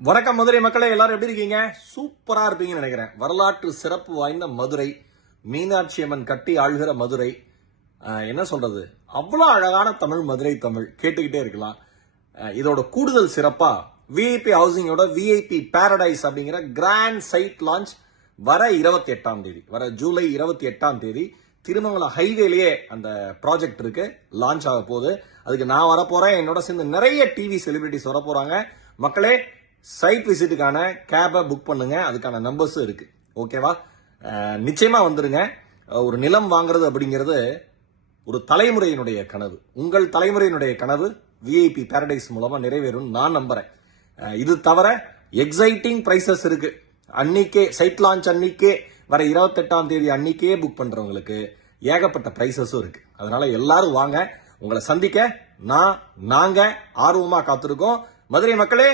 வணக்கம் மதுரை மக்களே, எல்லாரும் எப்படி இருக்கீங்க? சூப்பரா இருப்பீங்கன்னு நினைக்கிறேன். வரலாற்று சிறப்பு வாய்ந்த மதுரை, மீனாட்சி அம்மன் கட்டி ஆள்கிற மதுரை. என்ன சொல்றது, அவ்வளவு அழகான தமிழ், மதுரை தமிழ் கேட்டுக்கிட்டே இருக்கலாம். இதோட கூடுதல் சிறப்பா விஐபி ஹவுசிங்கோட விஐபி பாரடைஸ் அப்படிங்கிற கிராண்ட் சைட் லான்ச் வர 28ஆம் தேதி, வர ஜூலை 28ஆம் தேதி திருமங்கலம் ஹைவேலயே அந்த ப்ராஜெக்ட் இருக்கு, லான்ச் ஆக போகுது. அதுக்கு நான் வரப்போறேன், என்னோட சேர்ந்து நிறைய டிவி செலிபிரிட்டிஸ் வர போறாங்க. மக்களே, சைட் விசிட்டுக்கான கேபை புக் பண்ணுங்க, அதுக்கான நம்பர்ஸும் இருக்கு. ஓகேவா? நிச்சயமா வந்துருங்க. ஒரு நிலம் வாங்குறது அப்படிங்கிறது ஒரு தலைமுறையினுடைய கனவு. உங்கள் தலைமுறையினுடைய கனவு விஐபி பாரடைஸ் மூலமா நிறைவேறும் நான் நம்புறேன். இது தவிர எக்ஸைட்டிங் பிரைசஸ் இருக்கு. அன்னைக்கே சைட் லான்ச் அன்னைக்கே, வர 28ஆம் தேதி அன்னைக்கே புக் பண்றவங்களுக்கு ஏகப்பட்ட பிரைசஸும் இருக்கு. அதனால எல்லாரும் வாங்க, உங்களை சந்திக்க நாங்க ஆர்வமா காத்திருக்கோம். மதுரை மக்களே,